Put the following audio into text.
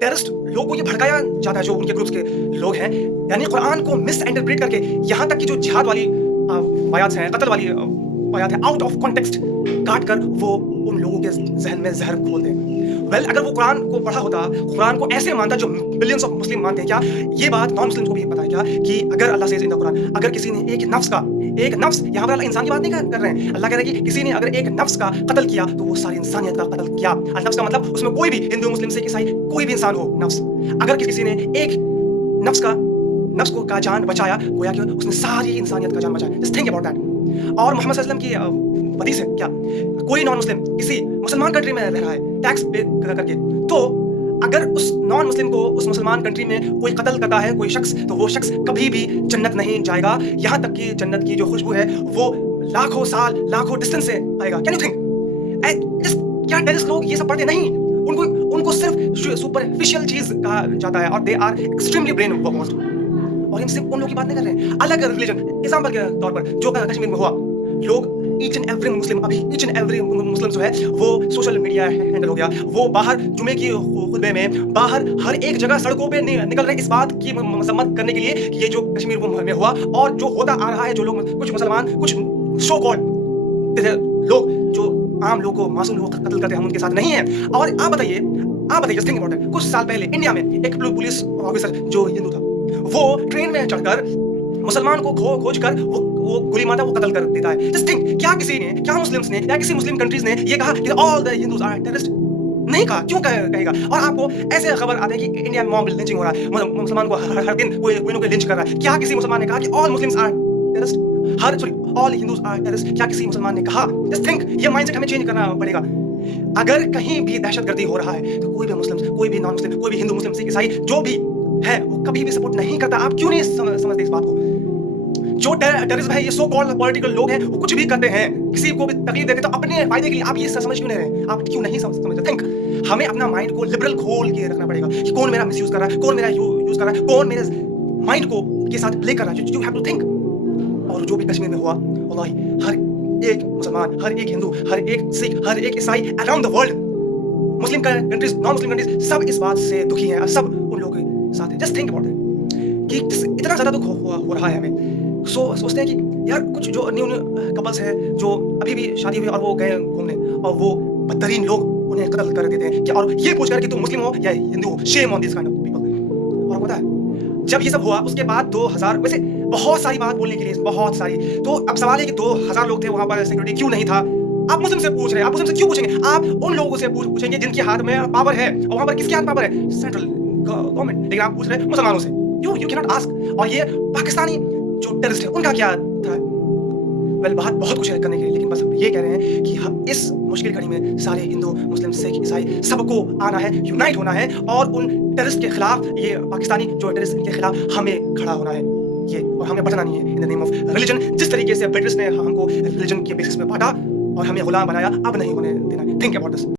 Terrorist लोगों को ये भड़काया जाता है, जो उनके ग्रुप्स के लोग हैं, यानी कुरान को मिस इंटरप्रेट करके यहाँ तक कि जो जिहाद वाली आयात हैं, कत्ल वाली आयात है, आउट ऑफ कॉन्टेक्स्ट काट कर वो उन लोगों के जहन में जहर घोल दें। वेल, अगर वो कुरान को पढ़ा होता, कुरान को ऐसे मानता जो बिलियंस ऑफ मुस्लिम मानते हैं, क्या ये बात नॉन मुस्लिम्स को भी पता है क्या कि अगर अल्लाह सेज़ इन द कुरान, अगर किसी ने एक नफ्स, यहाँ पर अल्लाह इंसान की बात नहीं कर रहे हैं, अल्लाह कह रहे हैं कि किसी ने अगर एक नफ्स का कत्ल किया तो वो सारी इंसानियत का कत्ल किया। नफ्स का मतलब उसमें कोई भी हिंदू, मुस्लिम, सिख, ईसाई कोई भी इंसान हो, नफ्स। अगर किसी ने एक नफ्स का जान बचाया, गोया कि उसने सारी इंसानियत का जान बचाया। Just think about that. और मोहम्मद सल्लल्लाहु अलैहि वसल्लम की हदीस है क्या, कोई नॉन मुस्लिम किसी मुसलमान कंट्री में रह रहा है टैक्स पे करके, तो अगर उस नॉन मुस्लिम को उस मुसलमान कंट्री में कोई कत्ल करता है कोई शख्स, तो वो शख्स कभी भी जन्नत नहीं जाएगा। यहाँ तक कि जन्नत की जो खुशबू है वो लाखों साल, लाखों डिस्टेंस से आएगा। Can you think? क्या टेररिस्ट लोग ये सब पढ़ते नहीं? उनको सिर्फ सुपरफिशियल चीज कहा जाता है और they are extremely brainwashed. और हम सिर्फ उन लोगों की बात नहीं कर रहे हैं, अलग रिलीजन, एग्जाम्पल के तौर पर जो कश्मीर में हुआ, लोग ईच एंड एवरी मुस्लिम जो है वो सोशल मीडिया हैंडल हो गया, वो बाहर जुमे की खुतबे में बाहर हर एक जगह सड़कों पे निकल रहे इस बात की मजम्मत करने के लिए कि ये जो कश्मीर में हुआ और जो होता आ रहा है, जो लोग, कुछ मुसलमान, कुछ सो कॉल्ड लोग जो आम लोगों को, मासूम लोगों को कत्ल करते हैं, हम उनके साथ नहीं हैं। और आप बताइए जस्ट थिंक अबाउट इट, कुछ साल पहले इंडिया में एक पुलिस ऑफिसर जो हिंदू था, वो ट्रेन में चढ़कर मुसलमान को खोज कर वो गोली मारता, वो कत्ल कर देता है। जस्ट थिंक, क्या मुस्लिम्स ने या किसी मुस्लिम कंट्रीज ने ये कहा कि all the Hindus are terrorist? नहीं कहा। क्यों कहेगा? और आपको ऐसे खबर आते हैं कि इंडिया में मॉब लिंचिंग हो रहा है, मुसलमान को हर दिन कोई ना कोई लिंच कर रहा है। क्या किसी मुसलमान ने कहा कि all Muslims are terrorist? All Hindus are terrorist? क्या किसी मुसलमान ने कहा? जस्ट थिंक, ये माइंडसेट हमें चेंज करना पड़ेगा। अगर कहीं भी दहशतगर्दी हो रहा है तो कोई भी मुस्लिम, कोई भी नॉन मुस्लिम, कोई भी हिंदू, मुस्लिम, सिख, ईसाई जो भी है वो कभी भी सपोर्ट नहीं करता। आप क्यों नहीं समझते इस बात को? जो टेररिज्म है, ये सो कॉल्ड पॉलिटिकल लोग हैं, वो कुछ भी करते हैं, किसी को भी तकलीफ देते तो अपने फायदे के लिए। आप ये समझ क्यों नहीं रहे? आप क्यों नहीं समझते? थिंक, हमें अपना माइंड को लिबरल खोल के रखना पड़ेगा कि कौन मेरा मिसयूज कर रहा है, कौन मेरा यूज कर रहा है, कौन मेरे माइंड को के साथ प्ले कर रहा है। You have to think. और जो भी कश्मीर में हुआ, वल्लाही हर एक मुसलमान, हर एक हिंदू, हर एक सिख, हर एक ईसाई around the world, Muslim countries, non Muslim countries, सब इस बात से दुखी हैं, सब उन लोगों के साथ हैं। जस्ट थिंक अबाउट इट कि इतना ज़्यादा दुख हो रहा है हमें। सोचते हैं कि यार कुछ जो न्यू कपल्स हैं जो अभी भी शादी हुई और वो गए घूमने और वो बदतरीन लोग उन्हें कत्ल कर देते हैं, कि और ये पूछ कर कि तुम मुस्लिम हो या हिंदू हो। Shame on this kind of people. और पता है, जब ये सब हुआ उसके बाद 2000, वैसे बहुत सारी बात बोलने के लिए, बहुत सारी, तो अब सवाल है कि 2000 लोग थे वहाँ पर, सिक्योरिटी क्यों नहीं था? आप मुस्लिम से पूछ रहे हैं, आप मुस्लिम से क्यों पूछेंगे? आप उन लोगों से पूछेंगे जिनके हाथ में पावर है, और वहाँ पर किसके हाथ पावर है? Central government. लेकिन आप पूछ रहे हैं मुसलमानों से, यू कैन नॉट आस्क। और ये पाकिस्तानी जो टेररिस्ट है उनका क्या था? वेल, बहुत कुछ है करने के लिए, लेकिन बस हम ये कह रहे हैं कि हम इस मुश्किल घड़ी में सारे हिंदू, मुस्लिम, सिख, ईसाई सबको आना है, यूनाइट होना है और उन टेररिस्ट के खिलाफ, ये पाकिस्तानी जो टेररिस्ट के खिलाफ हमें खड़ा होना है ये, और हमें बचना नहीं है in the name of religion. जिस तरीके से ब्रिटिश ने हमको रिलीजन के बेसिस पे बांटा और हमें गुलाम बनाया, अब नहीं होने देना है। Think about this.